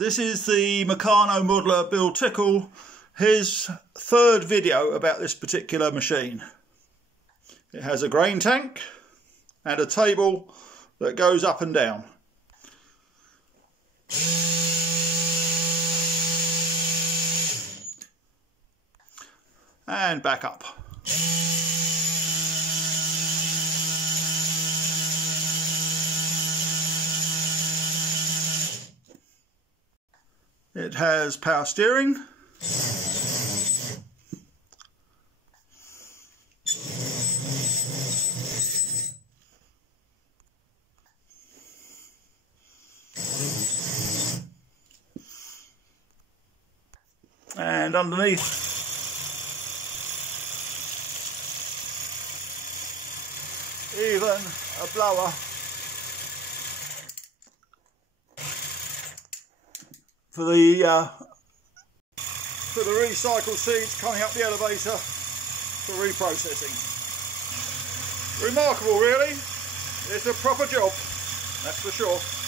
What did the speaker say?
This is the MECCANO modeler Bill Tickle, his third video about this particular machine. It has a grain tank and a table that goes up and down. And back up. It has power steering. And underneath even a blower for the recycled seeds coming up the elevator for reprocessing. Remarkable, really. It's a proper job, that's for sure.